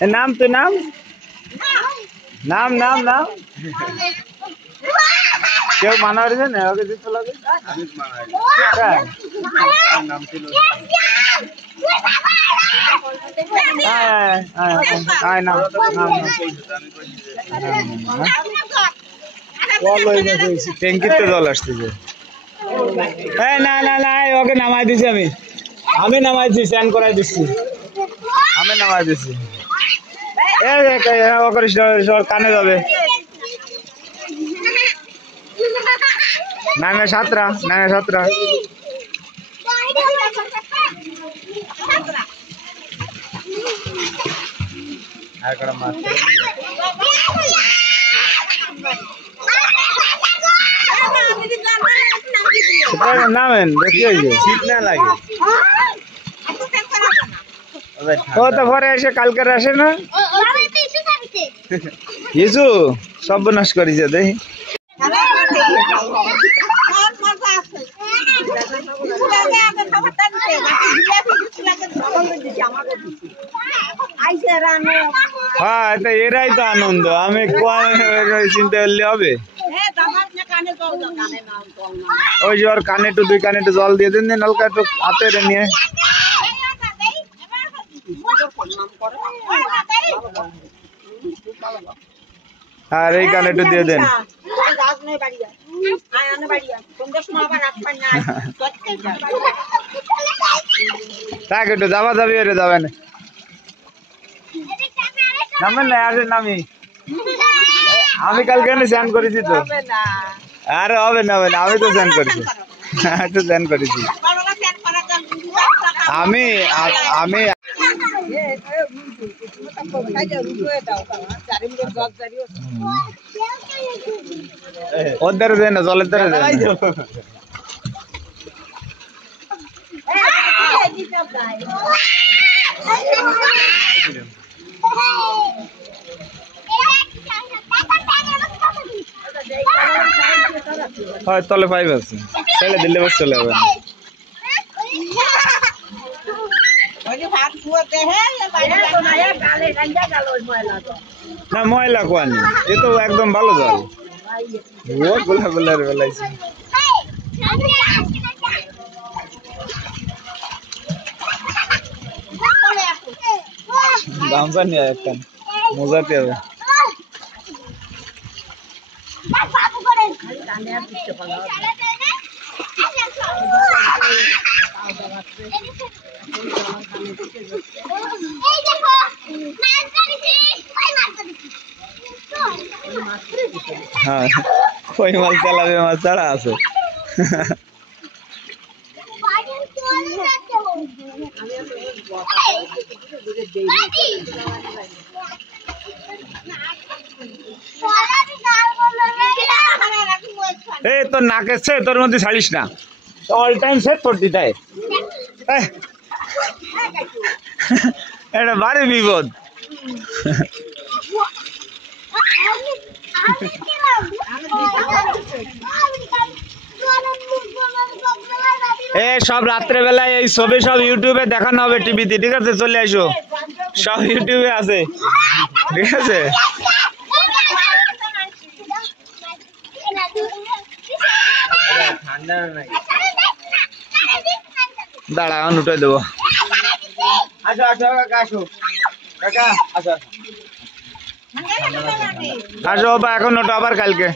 নাম তো নাম নাম নাম নাম কেউ মানা হয়েছে না ওকে দিতে লাগে নাম ছিল ট্যাঙ্কিতে জল আসতেছে না না না ওকে নামাই দিছি আমি নামাই দিছি স্নান করাই দিচ্ছি আমি নামাই দিছি কানে যাবে না না সাতরা না না সাতরা নামেন শীত না লাগে ও তো পরে এসে কালকের আসে না ইসু সব নাশ করেছে দেখি হ্যাঁ এরাই তো আনন্দ আমি চিন্তা করলে হবে ওই যে ওর কানে একটু দুই কানে একটু জল দিয়ে দিন নলকা একটু হাতে নিয়ে আর এই কানে একটু দিয়ে দেন তাকে একটু যাবা যাবি এরে যাবেন নামেন না আসেন নামি আমি কালকে স্নান করেছি তো আরে হবে না হবে না আমি তো স্নান করেছি তো স্নান করেছি আমি আমি ওর ধারে দেয় না জলের ধারে দেয় হয় তলে পাইপ আছে ছেড়ে দিলে বস চলে যাবে না ময়লা কোয়ানি এ তো একদম ভালো জল গোলা গোলার বেলাইছে গামছা নিয়ে একটা মজাতে হবে হ্যাঁ কই মাছ তেলাপিয়া মাছ ছাড়া আছে এই তোর নাকের সে তোর মধ্যে ছাড়িস না অল টাইম সে তোর দিদায় এটা ভারী বিপদ এ সব রাত্রে বেলায় এই ছবি সব ইউটিউবে দেখানো হবে টিভিতে ঠিক আছে চলে আসো সব ইউটিউবে আছে ঠিক আছে দাঁড়া এখন উঠে দেবো আসো আসো কাকা আসো কাকা আসো আসো বা এখন ওটা আবার কালকে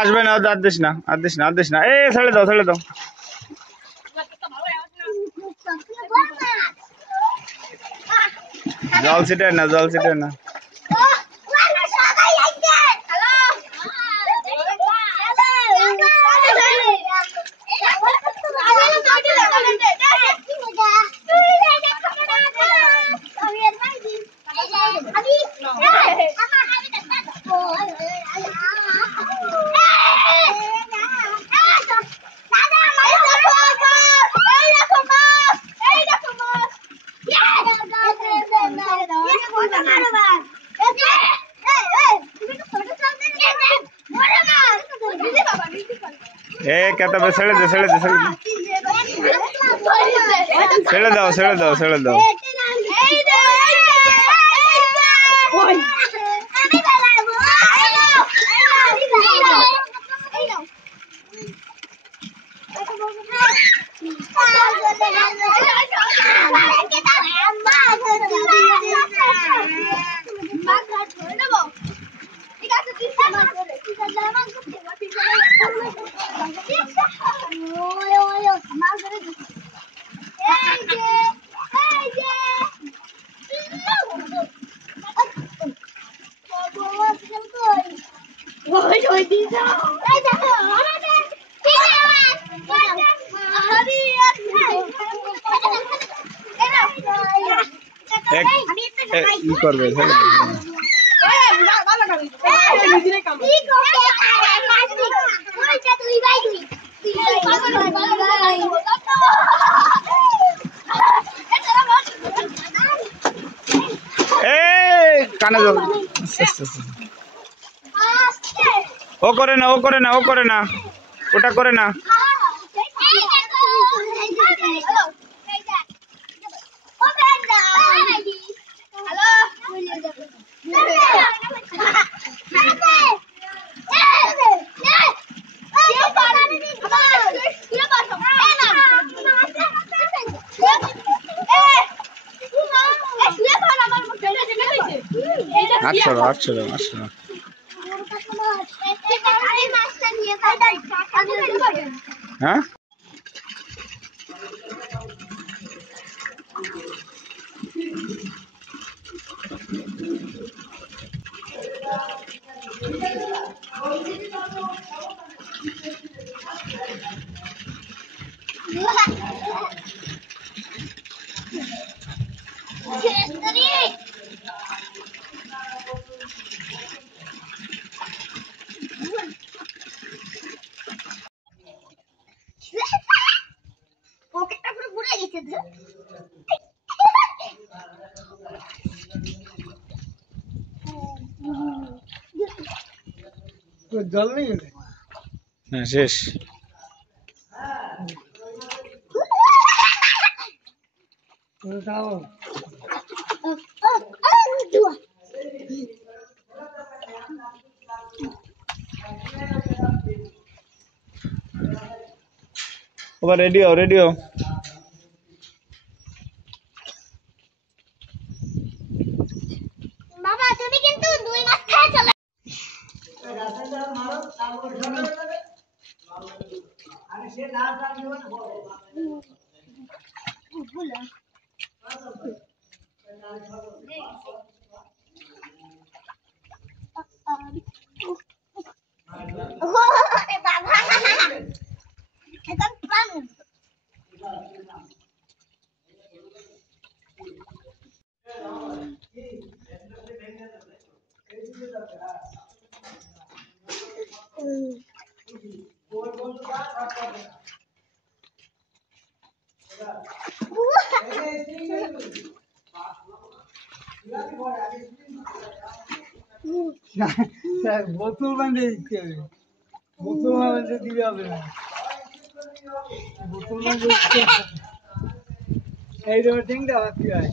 আসবে না, আর দিস না, আর দিস না, আর দিস না। ছেড়ে দাও, ছেড়ে দাও। জল ছিটে না, জল ছিটে না। कहता है ছেড়ে দে, ছেড়ে দে, ছেড়ে দে, ছেড়ে দাও, ছেড়ে দাও, ছেড়ে দাও। কি করবে কানে যাও। ও করে না, ও করে না, ও করে না, ওটা করে না। আচ্ছা আচ্ছা আচ্ছা হ্যাঁ জল নেই হ্যাঁ শেষ রেডিও রেডিও বাবা তুমি কিন্তু দুই মাস খেয়ে চলে বোতল বান্ধে দিতে হবে, বোতল না বান্ধে দিলে হবে না, বোতল বান্ধে দিতে হবে। এই জন্য টিংটা ভাবতে হয়।